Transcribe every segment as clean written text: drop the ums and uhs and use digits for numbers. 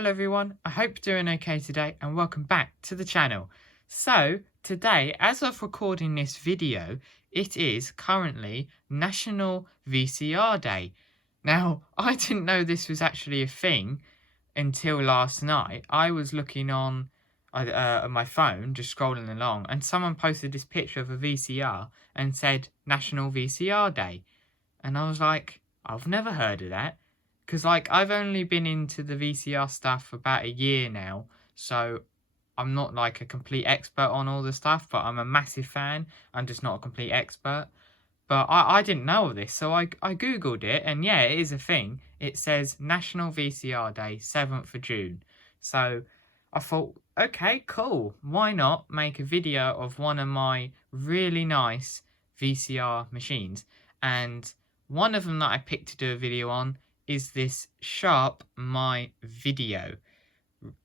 Hello everyone, I hope you're doing okay today and welcome back to the channel. So today, as of recording this video, it is currently National VCR Day. Now, I didn't know this was actually a thing until last night. I was looking on my phone, just scrolling along, and someone posted this picture of a VCR and said National VCR Day. And I was like, I've never heard of that. Because, I've only been into the VCR stuff for about a year now, so I'm not, a complete expert on all the stuff, but I'm a massive fan. I'm just not a complete expert. But I didn't know of this, so I Googled it, and yeah, it is a thing. It says National VCR Day, 7th of June. So I thought, okay, cool. Why not make a video of one of my really nice VCR machines? And one of them that I picked to do a video on is this Sharp My Video.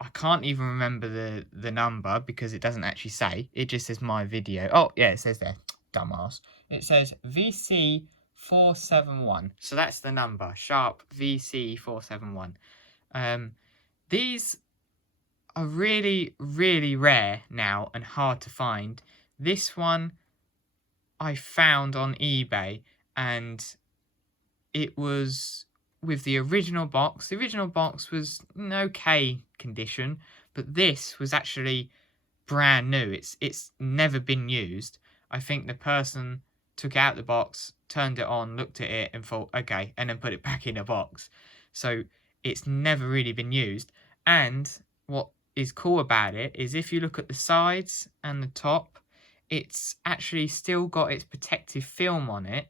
I can't even remember the number because it doesn't actually say. It just says My Video. Oh, yeah, it says there. Dumbass. It says VC-471. So that's the number. Sharp VC-471. These are really, really rare now and hard to find. This one I found on eBay, and it was with the original box. The original box was in okay condition, but this was actually brand new. It's never been used. I think the person took out the box, turned it on, looked at it and thought, okay, and then put it back in the box. So it's never really been used. And what is cool about it is if you look at the sides and the top, it's actually still got its protective film on it.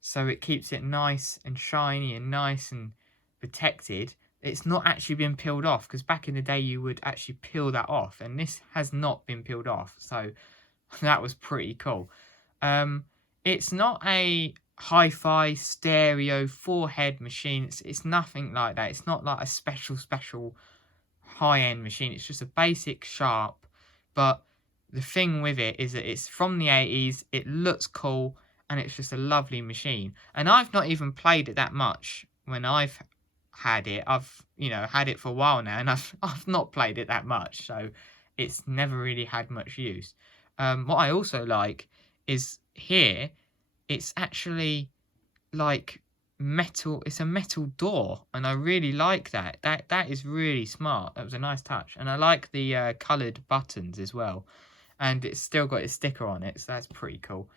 So it keeps it nice and shiny and nice and protected. It's not actually been peeled off, because back in the day you would actually peel that off, and this has not been peeled off. So that was pretty cool. It's not a hi-fi stereo 4-head machine. It's nothing like that. It's not like a special high-end machine. It's just a basic Sharp. But the thing with it is that it's from the 80s. It looks cool, and it's just a lovely machine. And I've not even played it that much when I've had it. I've, had it for a while now, and I've not played it that much. So it's never really had much use. What I also like is here, it's actually like metal. It's a metal door, and I really like that. That is really smart. That was a nice touch. And I like the coloured buttons as well. And it's still got its sticker on it, so that's pretty cool.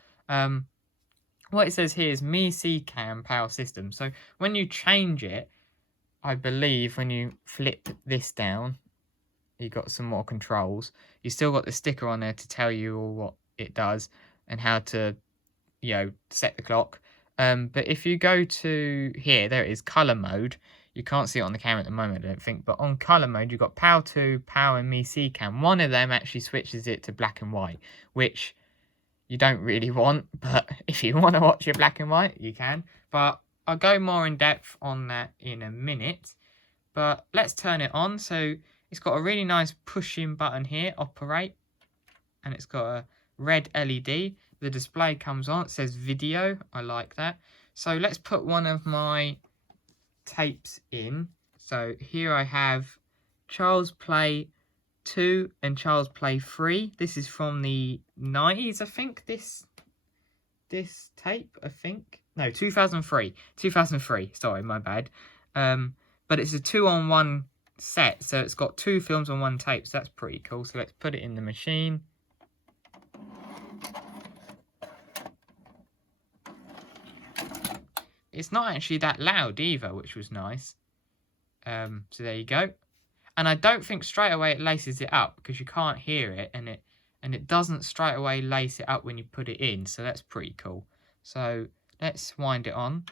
What it says here is VC-Cam power system. So when you change it, I believe when you flip this down, you got some more controls. You still got the sticker on there to tell you all what it does and how to, set the clock. But if you go to here, there it is, color mode. You can't see it on the camera at the moment, I don't think. But on color mode, you've got Power 2, Power, and VC-Cam. One of them actually switches it to black and white, which you don't really want, but if you want to watch your black and white, you can. But I'll go more in depth on that in a minute. But let's turn it on. So it's got a really nice push-in button here, operate. And it's got a red LED. The display comes on. It says video. I like that. So let's put one of my tapes in. So here I have Child's Play 2 and Child's Play 3. This is from the 90s, I think. This tape, I think. No, 2003. 2003. Sorry, my bad. But it's a 2-on-1 set, so it's got 2 films on 1 tape. So that's pretty cool. So let's put it in the machine. It's not actually that loud either, which was nice. So there you go. And I don't think straight away it laces it up, because you can't hear it, and it doesn't straight away lace it up when you put it in, so that's pretty cool. So let's wind it on.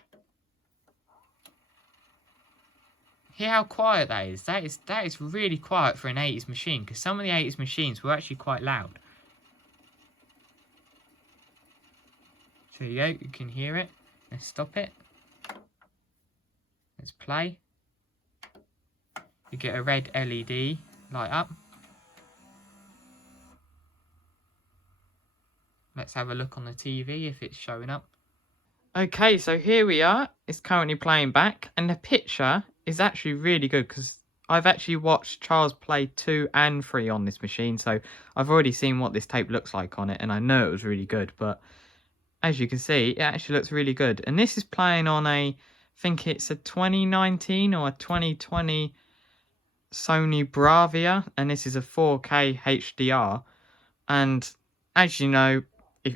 Hear how quiet that is. That is really quiet for an 80s machine, because some of the 80s machines were actually quite loud. So there you go, you can hear it. Let's stop it. Let's play. You get a red LED light up. Let's have a look on the TV if it's showing up. Okay, so here we are. It's currently playing back, and the picture is actually really good because I've actually watched Charles play 2 and 3 on this machine, so I've already seen what this tape looks like on it, and I know it was really good, but as you can see, it actually looks really good. And this is playing on I think it's a 2019 or a 2020 Sony Bravia, and this is a 4K HDR. And as you know,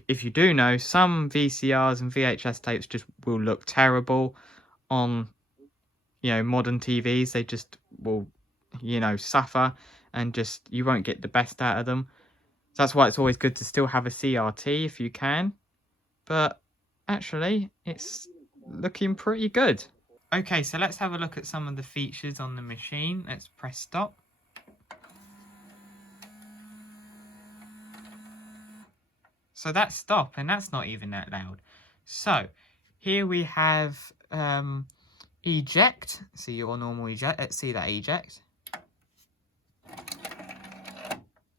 if you do know, some VCRs and VHS tapes just will look terrible on, modern TVs. They just will, suffer, and just you won't get the best out of them. So that's why it's always good to still have a CRT if you can. But actually, it's looking pretty good. Okay, so let's have a look at some of the features on the machine. Let's press stop. So that's stop, and that's not even that loud. So here we have eject. So your normal eject. Let's see that eject.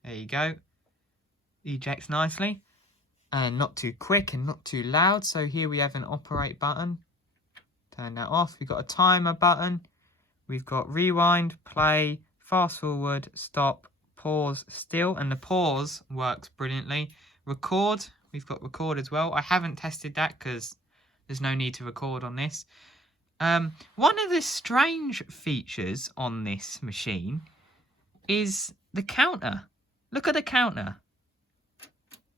There you go. Ejects nicely. And not too quick and not too loud. So here we have an operate button. Turn that off. We've got a timer button. We've got rewind, play, fast forward, stop, pause, still. And the pause works brilliantly. Record. We've got record as well. I haven't tested that because there's no need to record on this. One of the strange features on this machine is the counter. Look at the counter.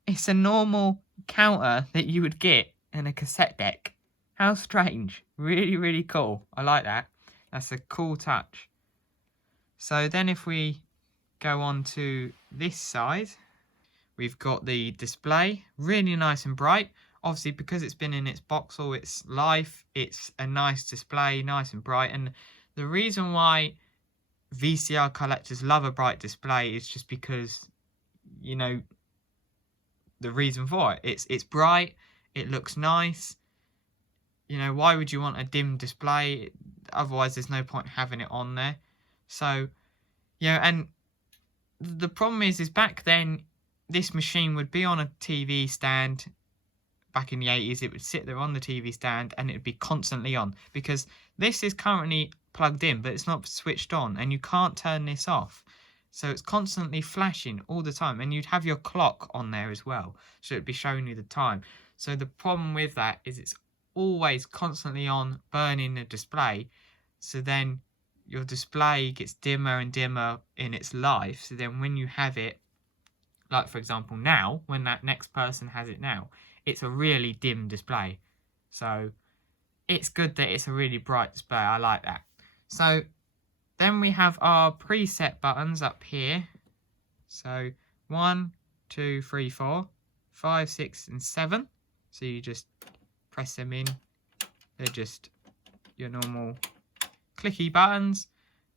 It's a normal counter that you would get in a cassette deck. How strange. Really, really cool. I like that. That's a cool touch. So then if we go on to this side, we've got the display. Really nice and bright. Obviously, because it's been in its box all its life, it's a nice display, nice and bright. And the reason why VCR collectors love a bright display is just because, the reason for it. It's bright. It looks nice. Why would you want a dim display? Otherwise, there's no point having it on there. So, and the problem is back then, this machine would be on a TV stand. Back in the 80s, it would sit there on the TV stand and it would be constantly on. Because this is currently plugged in, but it's not switched on. And you can't turn this off. So it's constantly flashing all the time. And you'd have your clock on there as well. So it'd be showing you the time. So the problem with that is it's always constantly on, burning the display. So then your display gets dimmer and dimmer in its life. So then when you have it, like for example now, when that next person has it now, it's a really dim display. So it's good that it's a really bright display. I like that. So then we have our preset buttons up here. So 1, 2, 3, 4, 5, 6, and 7. So you just press them in. They're just your normal clicky buttons.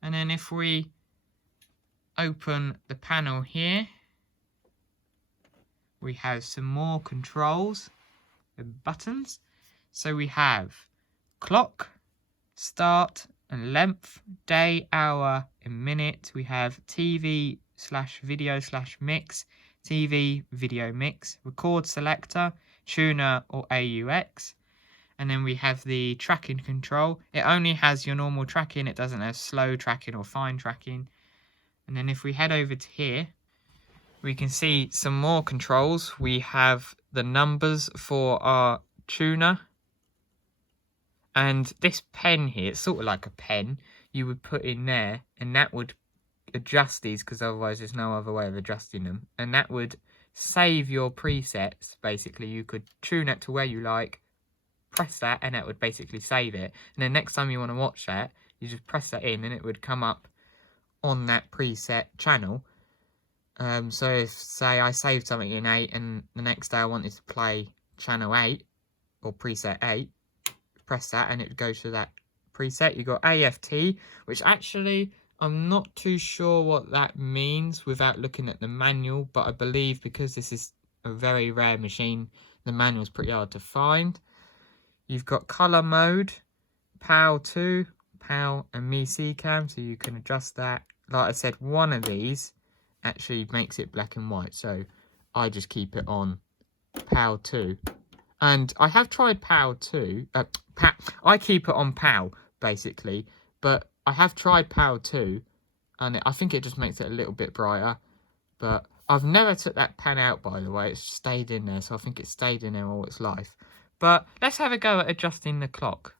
And then if we open the panel here, we have some more controls and buttons. So we have clock, start and length, day, hour and minute. We have TV/video/mix, TV video mix, record selector, tuner or AUX. And then we have the tracking control. It only has your normal tracking. It doesn't have slow tracking or fine tracking. And then if we head over to here, we can see some more controls. We have the numbers for our tuner. And this pen here, it's sort of like a pen you would put in there, and that would adjust these, because otherwise there's no other way of adjusting them. And that would save your presets. Basically, you could tune it to where you like, press that, and that would basically save it. And then next time you want to watch that, you just press that in, and it would come up on that preset channel. So if, say, I saved something in 8, and the next day I wanted to play channel 8, or preset 8, press that and it goes to that preset. You got AFT, which actually I'm not too sure what that means without looking at the manual, but I believe because this is a very rare machine, the manual's pretty hard to find. You've got color mode, PAL 2, PAL and ME Cam, so you can adjust that. Like I said, one of these actually makes it black and white, so I just keep it on PAL 2. And I have tried PAL 2. I keep it on PAL, basically. But I have tried PAL 2. and I think it just makes it a little bit brighter. But I've never took that pen out, by the way. It's stayed in there, so I think it stayed in there all its life. But let's have a go at adjusting the clock.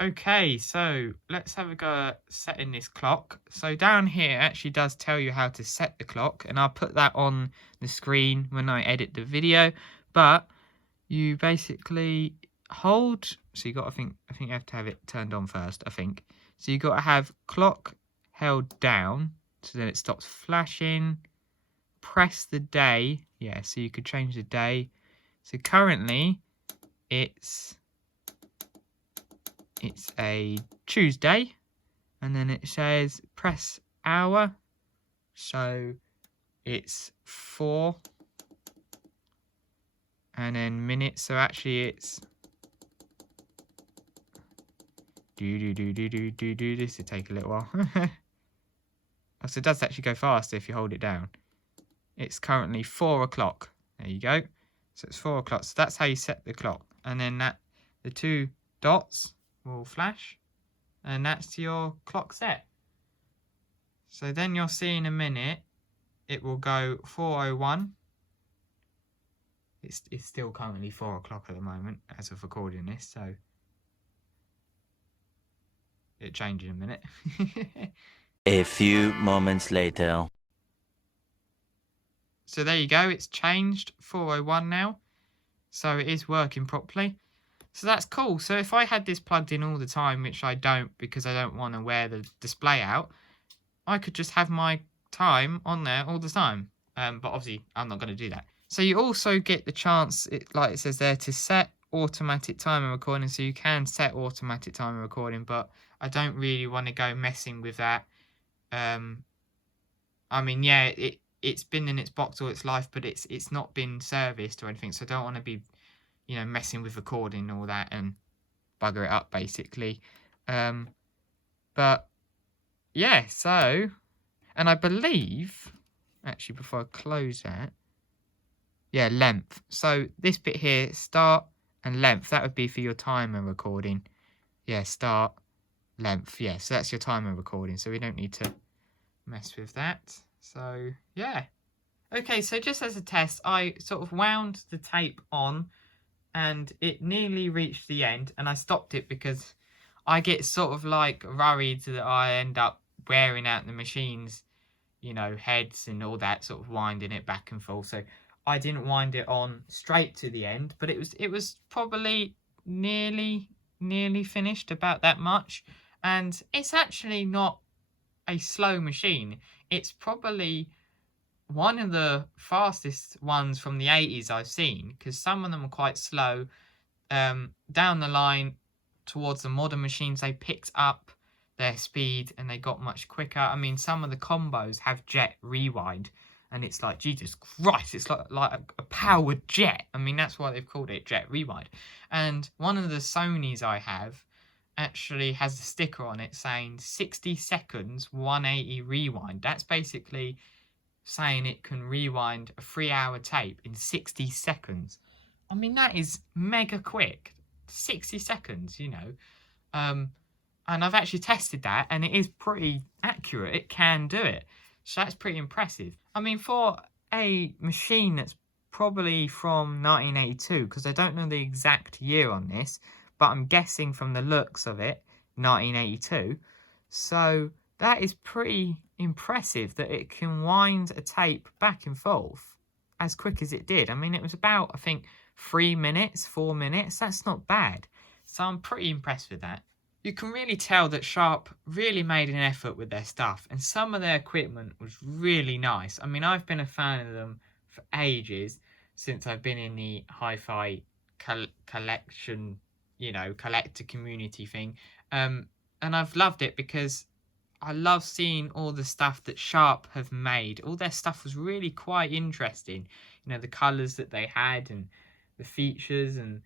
Okay, so let's have a go at setting this clock. So down here actually does tell you how to set the clock, and I'll put that on the screen when I edit the video. But you basically hold, so you got, I think you have to have it turned on first, I think. So you got to have clock held down, so then it stops flashing. Press the day, yeah, so you could change the day. So currently it's a Tuesday, and then it says press hour, so it's 4, and then minutes, so actually it's this will take a little while. Oh, so it does actually go faster if you hold it down. It's currently 4 o'clock. There you go. So it's 4 o'clock. So that's how you set the clock. And then the 2 dots will flash. And that's your clock set. So then you'll see in a minute, it will go 4:01. It's still currently 4 o'clock at the moment as of recording this. So it changes in a minute. A few moments later. So there you go, it's changed, 4:01 now. So it is working properly. So that's cool. So if I had this plugged in all the time, which I don't because I don't want to wear the display out, I could just have my time on there all the time. But obviously I'm not going to do that. So you also get the chance, like it says there, to set automatic timer recording. So you can set automatic timer recording, but I don't really want to go messing with that. I mean, yeah, it's been in its box all its life, but it's not been serviced or anything, so I don't want to be, you know, messing with recording and all that and bugger it up basically. But yeah, so, and I believe actually before I close that, yeah, length. So this bit here, start and length, that would be for your timer recording. Yeah, start, length. Yeah, so that's your timer recording, so we don't need to mess with that. So yeah, okay, so just as a test, I sort of wound the tape on and it nearly reached the end, and I stopped it because I get sort of like worried that I end up wearing out the machine's, you know, heads and all that, sort of winding it back and forth. So I didn't wind it on straight to the end, but it was probably nearly finished, about that much. And it's actually not a slow machine. It's probably one of the fastest ones from the 80s I've seen, because some of them are quite slow. Down the line towards the modern machines, they picked up their speed and they got much quicker. I mean, some of the combos have jet rewind, and it's like, Jesus Christ, it's like a powered jet. I mean, that's why they've called it jet rewind. And one of the Sonys I have actually has a sticker on it saying 60 seconds 180 rewind. That's basically saying it can rewind a 3-hour tape in 60 seconds. I mean, that is mega quick. 60 seconds, you know. And I've actually tested that, and it is pretty accurate. It can do it. So that's pretty impressive. I mean, for a machine that's probably from 1982, because I don't know the exact year on this, but I'm guessing from the looks of it, 1982. So that is pretty impressive that it can wind a tape back and forth as quick as it did. I mean, it was about, I think, 3 minutes, 4 minutes. That's not bad. So I'm pretty impressed with that. You can really tell that Sharp really made an effort with their stuff, and some of their equipment was really nice. I mean, I've been a fan of them for ages, since I've been in the hi-fi collection, you know, collector community thing. And I've loved it because I love seeing all the stuff that Sharp have made. All their stuff was really quite interesting. You know, the colours that they had and the features, and,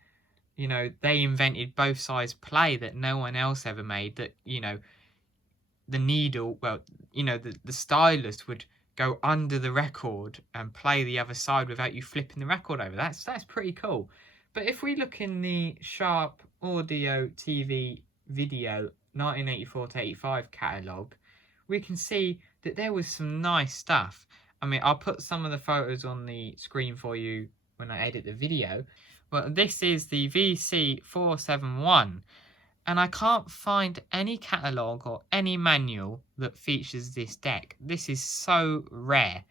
you know, they invented both sides play that no one else ever made. That, you know, the needle, well, you know, the stylus would go under the record and play the other side without you flipping the record over. That's pretty cool. But if we look in the Sharp Audio TV Video 1984 to 85 catalogue, we can see that there was some nice stuff. I mean, I'll put some of the photos on the screen for you when I edit the video. But this is the VC-471. And I can't find any catalogue or any manual that features this deck. This is so rare.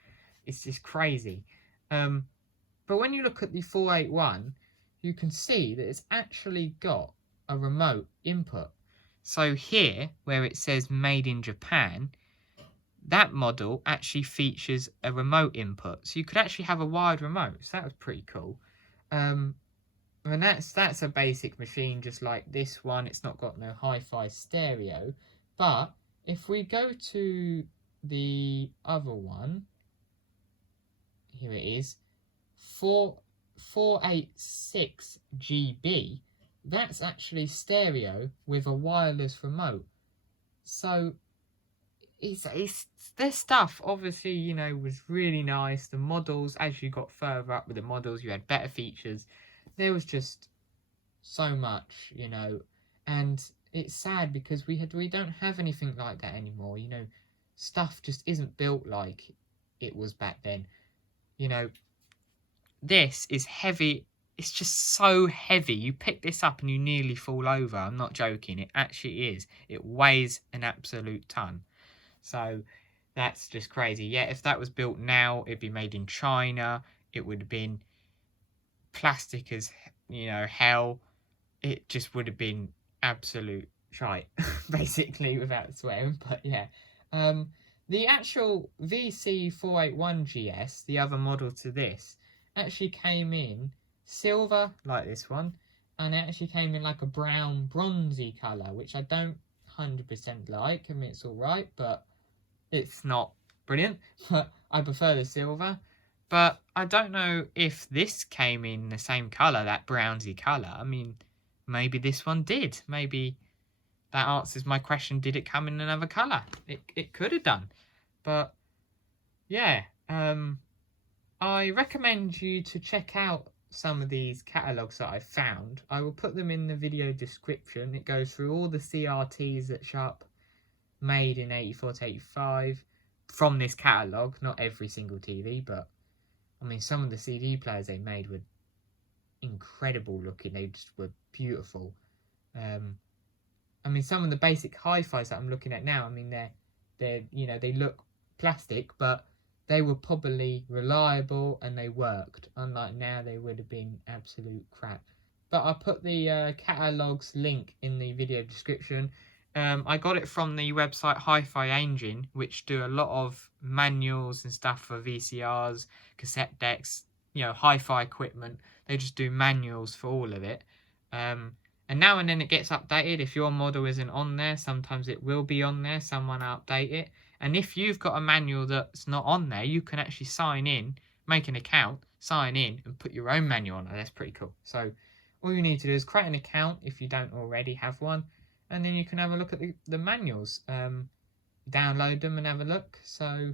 It's just crazy. But when you look at the 481, you can see that it's actually got a remote input. So here, where it says made in Japan, that model actually features a remote input. So you could actually have a wired remote. So that was pretty cool. And that's a basic machine just like this one. It's not got no hi-fi stereo. But if we go to the other one, here it is, 486 GB, that's actually stereo with a wireless remote. So it's this stuff obviously, you know, was really nice. The models, as you got further up with the models, you had better features. There was just so much, you know, and it's sad because we don't have anything like that anymore. You know, stuff just isn't built like it was back then. You know, this is heavy. It's just so heavy. You pick this up and you nearly fall over. I'm not joking. It actually is. It weighs an absolute ton. So that's just crazy. Yeah, if that was built now, it'd be made in China. It would have been plastic as, you know, hell. It just would have been absolute shite, basically, without swearing. But yeah, the actual VC-481 GS, the other model to this, actually came in silver like this one, and it actually came in like a brown bronzy colour, which I don't 100% like. I mean, it's alright, but it's not brilliant. But I prefer the silver. But I don't know if this came in the same colour, that brownsy colour. I mean, maybe this one did. Maybe that answers my question, did it come in another colour? It could have done. But, yeah. I recommend you to check out some of these catalogues that I've found. I will put them in the video description. It goes through all the CRTs that Sharp made in 84 to 85 from this catalogue. Not every single TV, but I mean, some of the CD players they made were incredible looking. They just were beautiful. I mean, some of the basic hi-fis that I'm looking at now, I mean, they're you know, they look plastic, but they were probably reliable and they worked. Unlike now, they would have been absolute crap. But I'll put the catalogues link in the video description. I got it from the website Hi-Fi Engine, which do a lot of manuals and stuff for VCRs, cassette decks, you know, hi-fi equipment. They just do manuals for all of it. And now and then it gets updated. If your model isn't on there, sometimes it will be on there. Someone will update it. And if you've got a manual that's not on there, you can actually sign in, make an account, sign in, and put your own manual on there. That's pretty cool. So all you need to do is create an account if you don't already have one. And then you can have a look at the manuals. Download them and have a look. So,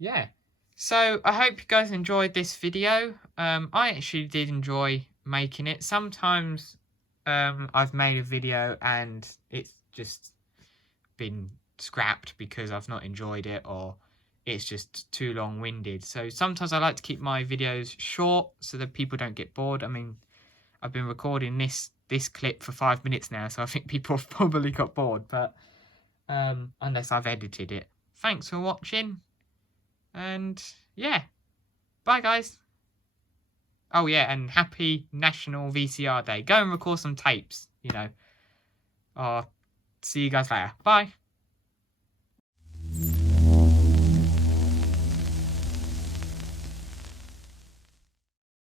yeah. So, I hope you guys enjoyed this video. I actually did enjoy making it. Sometimes I've made a video and it's just been scrapped because I've not enjoyed it or it's just too long-winded. So, sometimes I like to keep my videos short so that people don't get bored. I mean, I've been recording this clip for 5 minutes now, so I think people have probably got bored, but unless I've edited it. Thanks for watching, and yeah, bye guys. Oh yeah, and happy National VCR Day. Go and record some tapes, you know. See you guys later. Bye.